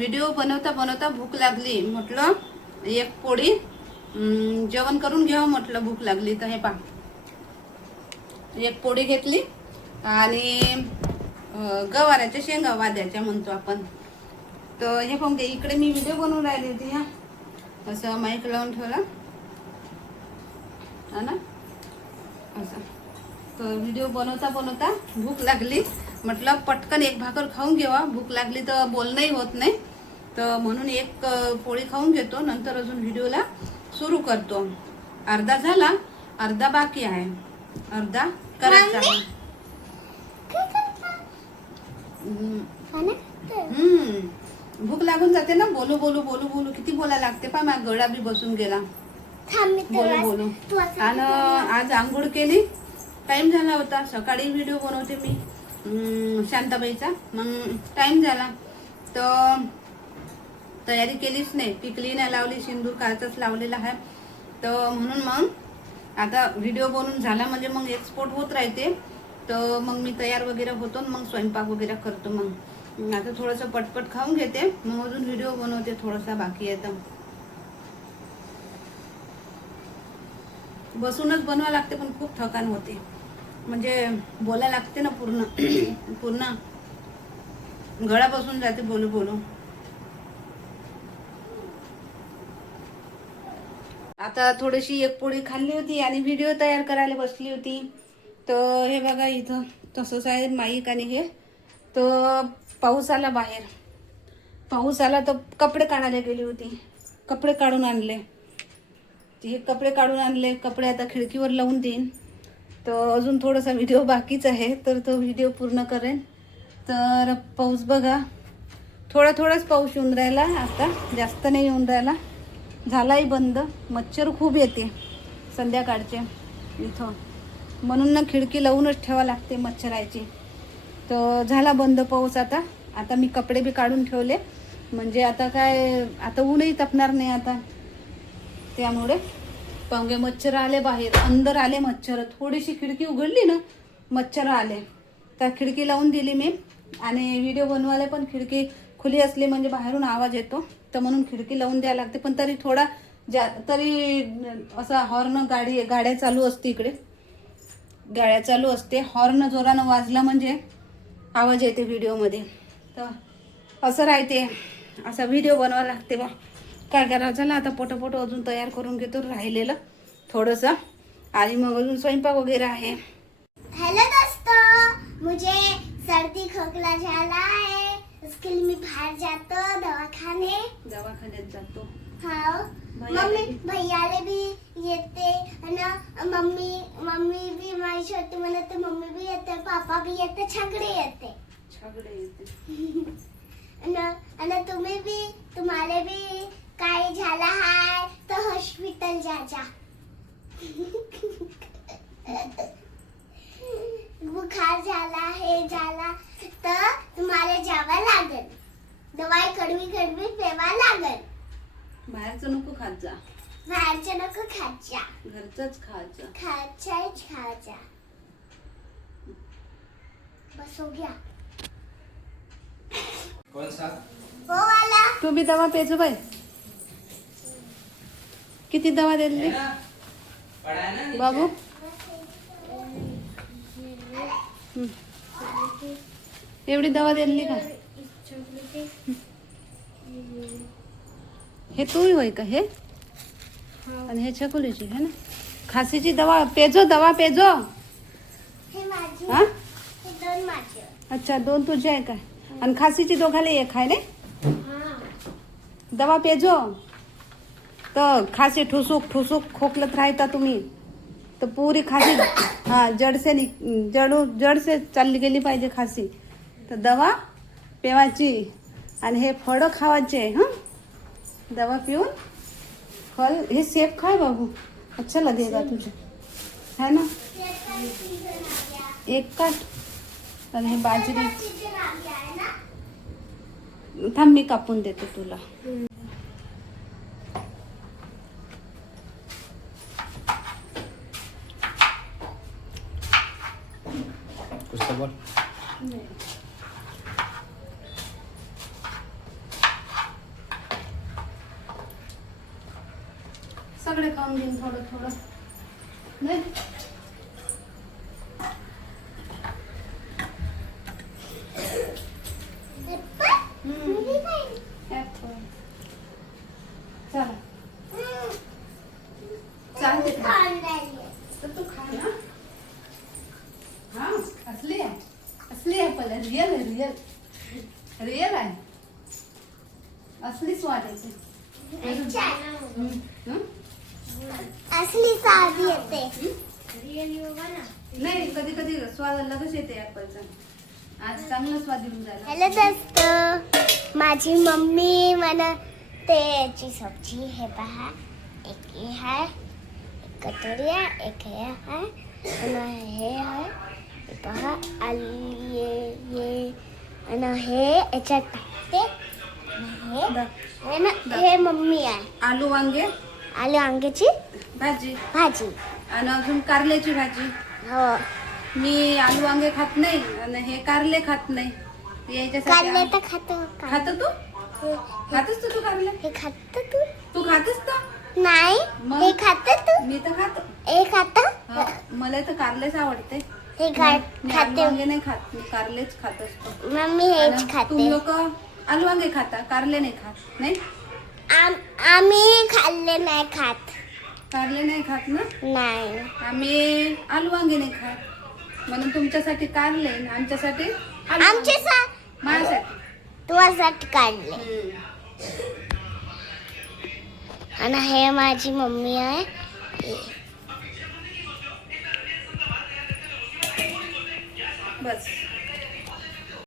Video बनवता बनवता भूक लागली. म्हटलं एक पोळी जेवण करून घ्यावं म्हटलं भूक लागली तर हे पा एक पोळी घेतली आणि गवाराच्या शेंगा वाद्याच्या म्हणतो आपण. तर हे पण घे इकडे मी व्हिडिओ बनवून राहिली होती ह्या असं माईक लावून ठेवला. हा ना? असं. तर व्हिडिओ बनवता बनवता भूक लागली. म्हटलं पटकन एक भाकर खाऊन घेवा. भूक लागली तर बोलणंही होत नाही. तर म्हणून एक पोळी खाऊन घेतो. नंतर अजून व्हिडिओला सुरू करतो. अर्धा झाला अर्धा बाकी आहे. अर्धा करायचा. हम्म. भूक लागून जाते ना. बोलू बोलू बोलू बोलू. किती बोलायला लागते पा माझा गळा बी बसून गेला. बोलू बोलू. आणि आज आंघोळ केली. टाइम झाला होता. सकाळी व्हिडिओ बनवते मी शांताबाईचा. मग टाइम झाला. तर तयारी केलीच नाही. पिकली नाही लावली. सिंदूर कालचाच लावलेला आहे. तर म्हणून मग आता व्हिडिओ बनवून झाला म्हणजे मग एक्सपोर्ट होत राहते. तर मग मी तयार वगैरे होतो आणि मग स्वयंपाक वगैरे करतो मग. मग आता थोडंसं पटपट खाऊन घेते. मग अजून व्हिडिओ बनवते. थोडासा बाकी आहे तर. बसूनच बनवा लागते पण खूप थकान होते. म्हणजे बोलायला लागते ना पूर्ण. पूर्ण. गळा बसून जाते बोलू बोलू. आता थोडीशी एक पोळी खाल्ली होती आणि व्हिडिओ तयार करायला बसली होती. तर हे बघा इथं तसंच आहे माईक आणि हे. तर पाऊस आला बाहेर. पाऊस आला तर कपडे काढायला गेली होती. कपडे काढून आणले. हे कपडे काढून आणले. कपडे आता खिडकीवर लावून देईन. तर अजून थोडासा व्हिडिओ बाकीच आहे तर तो व्हिडिओ पूर्ण करेन. तर पाऊस बघा. थोडा थोडाच पाऊस येऊन राहिला आता. जास्त नाही येऊन राहिला. झालाही बंद. मच्छर खूप येते संध्याकाळचे इथं. म्हणून ना खिडकी लावूनच ठेवा लागते मच्छरायची. तर झाला बंद पाऊस आता. आता मी कपडे बी काढून ठेवले. म्हणजे आता काय आता ऊनही तपणार नाही आता. त्यामुळे पांगे मच्छर आले बाहेर अंदर आले मच्छर. थोडीशी खिडकी उघडली ना मच्छर आले. त्या खिडकी लावून दिली मी. आणि व्हिडिओ बनवायला पण खिडकी खुली असली म्हणजे बाहेरून आवाज येतो. तर म्हणून खिडकी लावून द्यायला लागते. पण तरी थोडा जा तरी असा हॉर्न गाडी गाड्या चालू असते इकडे. गाड्या चालू असते. हॉर्न जोरानं वाजला म्हणजे आवाज येते व्हिडिओमध्ये तर असं राहते. असा व्हिडिओ बनवावा लागते बा. काय करावं? चला आता पोटो पोटो अजून तयार करून घेतो राहिलेलं थोडंसं. आणि मग अजून स्वयंपाक वगैरे आहे. हेलो दोस्तों मुझे सर्दी खोकला झाला है उसके लिए मैं बाहर जातो दवाखाने. दवाखान्यात जातो. हाँ भैया मम्मी? भैयाले भी येते ना? मम्मी मम्मी भी माझी छोटी म्हणते मम्मी भी येते पापा भी येते सगळे येते. छागडे येते. आणि आणि तुम्ही भी तुम्हाला भी काय झाला? हाय. तर हॉस्पिटल जा जा. बुखार झाला हे झाला. तर तुम्हाला जावं लागेल. दवाई कडवी कडवी पेवा लागेल. बाहेरचं नको खात जा. बाहेरच्या नको खायच्या घरचंच खायचं खायच्याच खायच्या बस हो गया कौन सा? हो आला. तू बी दवा पेजो बाई किती दवा दिली? बाबू. एवढी दवा दिली का? हे तू होय का हे? आणि हे छकुलीची है ना? खासीची दवा पेजो दवा पेजो. हे माझी. हा? हे दोन माझे. अच्छा दोन तुझे आहे का? आणि खासीची दोघाला एक आहे रे हा. दवा पेजो. तर खासी ठुसूक ठुसूक खोकलत राहता तुम्ही. तर पुरी खासी हा जडसे नि- जडू जडसे चालली गेली पाहिजे खासी. तर दवा पेवायची आणि हे फळं खावायचे हं? दवा पिऊन फल हे सेफ खाय बाबू. अच्छा लगेगा तुझे? है ना? एक काट. आणि हे बाजरी. थांब मी कापून देते तुला. सगळे खाऊन घेईन थोडं थोडं. नाही? हा आहे. असली ऍपल आहे रिअल आहे रिअल रिअल आहे. असली स्वाद येते हम्म. हं? असली साधी येते. नाही कधी कधी स्वाद लगेच येते ऍपलचा. आज चांगला स्वाद येऊन झाला हॅलो दोस्त माझी मम्मी मला ते याची सब्जी हे पहा. एक हे आहे एक कटोरी आहे एक हे आहे आणि हे आहे हे पहा आली ये ये आणि हे याच्यात टाकते. आणि हे हे ना हे मम्मी आहे. आलू वांगे आलू वांग्याची भाजी. भाजी. आणि अजून कारल्याची भाजी. हो. मी आलू वांगे खात नाही आणि हे कारले खात नाही. याच्यासाठी कारले तर खातो का? खात तू? हे- खातस तू तू कारले? हे खातो तू? तू नाही. मग? हे खातो तू? मी तर खातो. हे खातो? हा, मला तर कारलेच आवडते. हे खा मी आलू खाते वांगे नाही खात. मी कारलेच खात असतो मम्मी हेच आणि खाते. तुम्ही लोक आलू वांगे खाता कारले नाही खात नाही? आम्ही खाल्ले नाही खात. कारले नाही खात ना? नाही. आम्ही आलू वांगे नाही खात. म्हणून तुमच्यासाठी कारले आणि आमच्यासाठी आलू आमचे वांगे. सा माझ्यासाठी. तुझ्यासाठी काढले. हम्म. आणि हे माझी मम्मी आहे. बस.